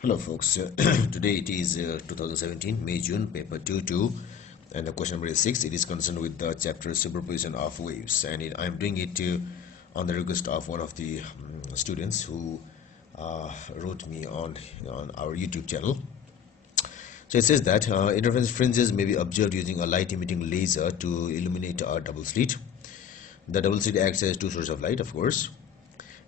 Hello folks, today it is 2017 May-June paper 2-2 and the question number is 6. It is concerned with the chapter superposition of waves, and I am doing it on the request of one of the students who wrote me on our YouTube channel. So it says that interference fringes may be observed using a light emitting laser to illuminate a double slit. The double slit acts as two sources of light, of course.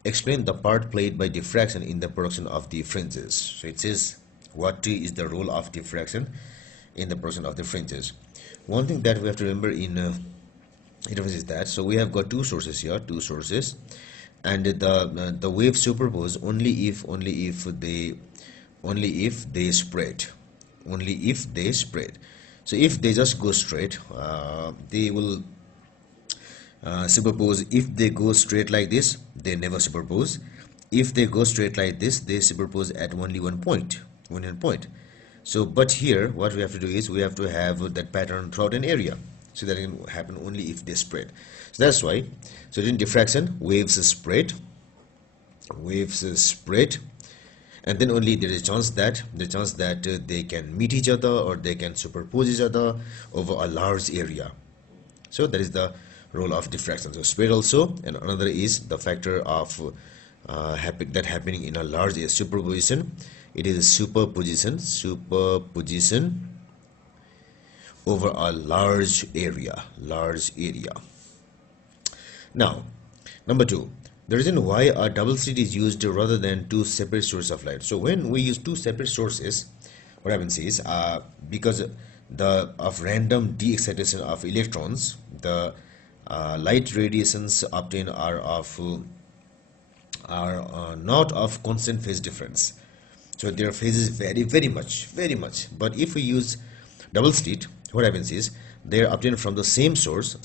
Explain the part played by diffraction in the production of the fringes. So it says, what is the role of diffraction in the production of the fringes? One thing that we have to remember in interference is that, so we have got two sources here, and the waves superpose only if they spread. So if they just go straight, they will superpose. If they go straight like this, they never superpose. If they go straight like this, they superpose at only one point. So but here what we have to do is we have to have that pattern throughout an area, so that can happen only if they spread. So that's why, so in diffraction, waves spread, and then only there is a chance that they can meet each other, or they can superpose each other over a large area. So that is the role of diffraction. So spread also, and another is the factor of happening in a large area. Superposition, it is a superposition over a large area. Now, number 2, the reason why a double slit is used rather than two separate sources of light. So when we use two separate sources, what happens is because of random de-excitation of electrons, the light radiations obtained are not of constant phase difference. So their phases vary very much. But if we use double slit, what happens is they are obtained from the same source.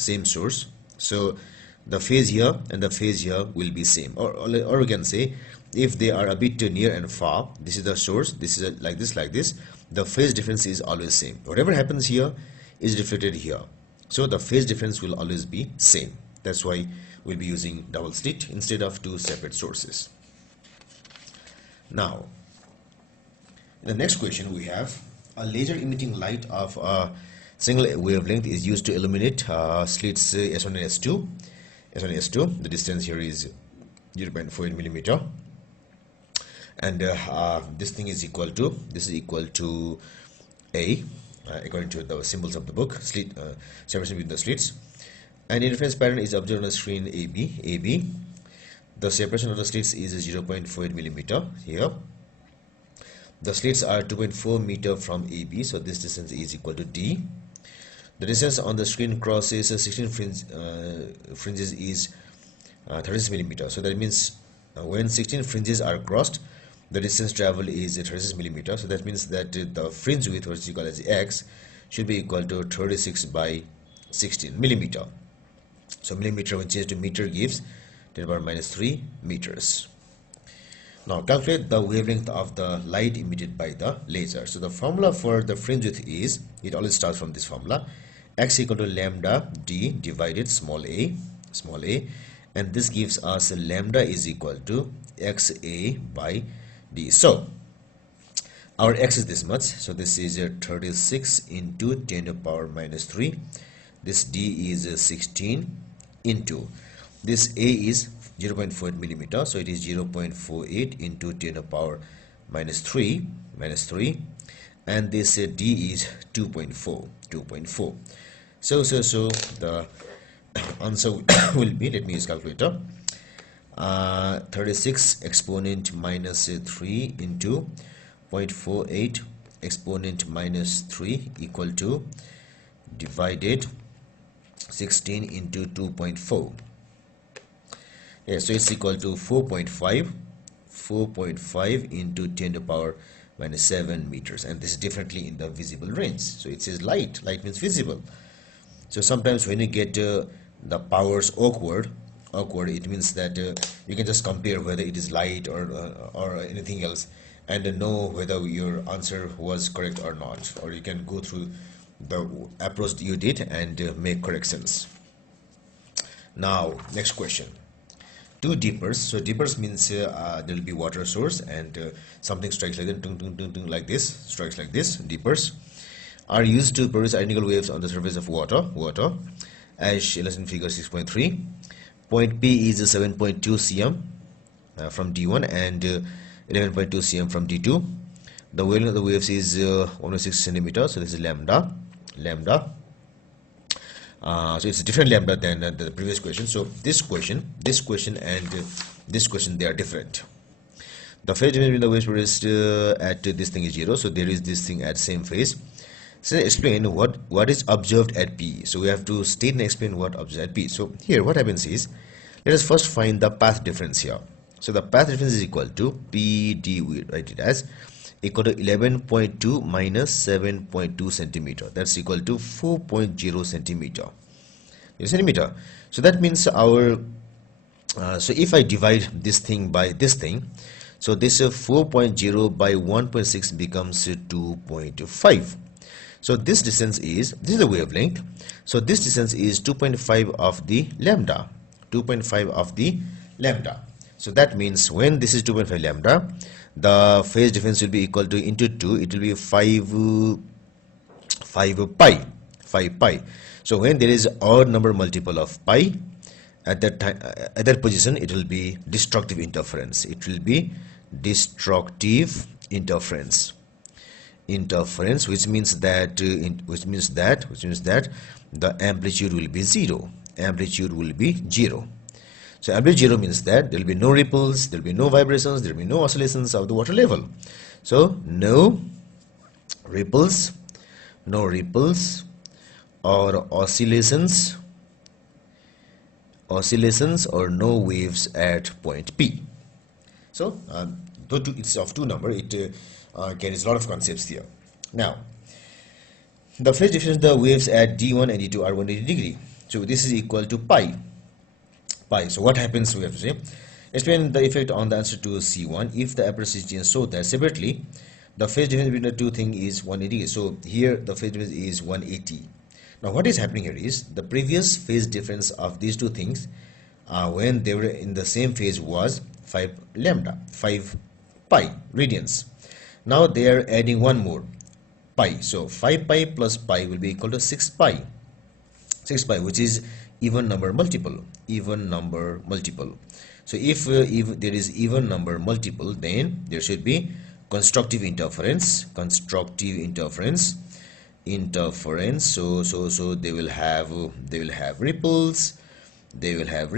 So the phase here and the phase here will be same. Or we can say, if they are a bit near and far, this is the source, this is like this, the phase difference is always same. Whatever happens here is reflected here. So the phase difference will always be same. That's why we'll be using double slit instead of two separate sources. Now, in the next question we have, a laser emitting light of a single wavelength is used to illuminate slits S1 and S2. The distance here is 0.48 millimeter, and this is equal to A, according to the symbols of the book, slit, separation between the slits, and interference pattern is observed on the screen AB. The separation of the slits is 0.48 millimeter here. The slits are 2.4 meter from AB, so this distance is equal to D. The distance on the screen crosses 16 fringes is 36 millimeter. So that means when 16 fringes are crossed, the distance traveled is 36 millimeter. So that means that the fringe width, which is equal as X, should be equal to 36 by 16 millimeter. So millimeter when changed to meter gives 10⁻³ meters. Now calculate the wavelength of the light emitted by the laser. So the formula for the fringe width is, it always starts from this formula, X equal to lambda d divided small a, and this gives us lambda is equal to XA by d. So our X is this much, so this is 36 into 10⁻³ this D is 16 into this A is 0.48 millimeter, so it is 0.48 into 10⁻³ and this D is 2.4. So the answer will be, let me use calculator, 36 exponent minus 3 into 0.48 exponent minus 3 equal to divided 16 into 2.4. Yeah, so it's equal to 4.5 into 10⁻⁷ meters, and this is definitely in the visible range. So it says light means visible. So sometimes when you get the powers awkward, it means that you can just compare whether it is light or anything else, and know whether your answer was correct or not, or you can go through the approach you did and make corrections. Now next question, two dippers. So dippers means there will be water source, and something strikes like that, tung, tung, tung, tung, like this, strikes like this. Dippers are used to produce identical waves on the surface of water, as shown in figure 6.3. Point P is 7.2 cm from D1 and 11.2 cm from D2. The wavelength of the waves is 106 centimeter, so this is lambda. So it's a different lambda than the previous question. So this question, and this question, they are different. The phase difference between the waves produced at this thing is 0, so there is this thing at same phase. So explain what is observed at P. So we have to state and explain what observed at P. So here what happens is, let us first find the path difference here. So the path difference is equal to PD, we write it as equal to 11.2 minus 7.2 centimeter. That's equal to 4.0 centimeter. So that means our so if I divide this thing by this thing, so this 4.0 by 1.6 becomes 2.5. So this distance is the wavelength. So this distance is 2.5 of the lambda. 2.5 of the lambda. So that means when this is 2.5 lambda, the phase difference will be equal to into 2. It will be 5 pi. So when there is odd number multiple of pi, at that time, at that position, it will be destructive interference. It will be destructive interference. Which means that the amplitude will be 0. So amplitude 0 means that there will be no ripples, there will be no vibrations, there will be no oscillations of the water level. So no ripples or oscillations or no waves at point P. So though it's of two number, it carries a lot of concepts here. Now the phase difference of the waves at D1 and D2 are 180 degree. So this is equal to pi. So what happens, we have to say, explain the effect on the answer to C1 if the aperture is changed so that separately the phase difference between the two things is 180. So here the phase difference is 180. Now what is happening here is the previous phase difference of these two things when they were in the same phase was 5 pi radians. Now they are adding one more pi. So 5 pi plus pi will be equal to 6 pi. 6 pi, which is even number multiple. So if there is even number multiple, then there should be constructive interference. So they will have ripples, they will have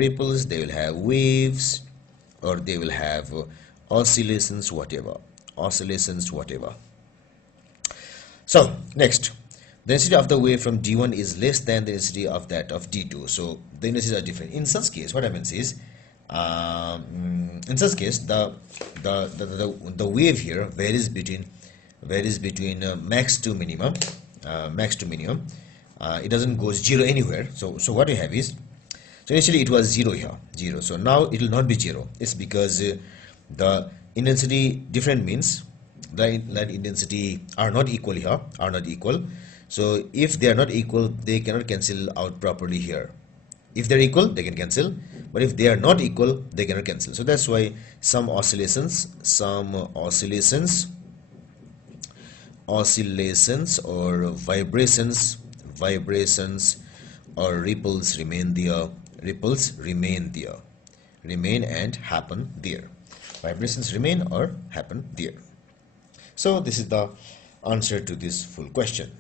waves, or they will have oscillations, whatever. So next, the density of the wave from D1 is less than the density of that of D2. So the densities are different. In such case, what happens is, the wave here varies between max to minimum. It doesn't go 0 anywhere. So what we have is, so initially it was 0 here, 0. So now it will not be 0. It's because the intensity different means the light intensity are not equal here, So if they are not equal, they cannot cancel out properly here. If they're equal, they can cancel, but if they are not equal, they cannot cancel. So that's why some oscillations or vibrations or ripples remain there. Remain and happen there. Vibrations remain or happen there. So this is the answer to this full question.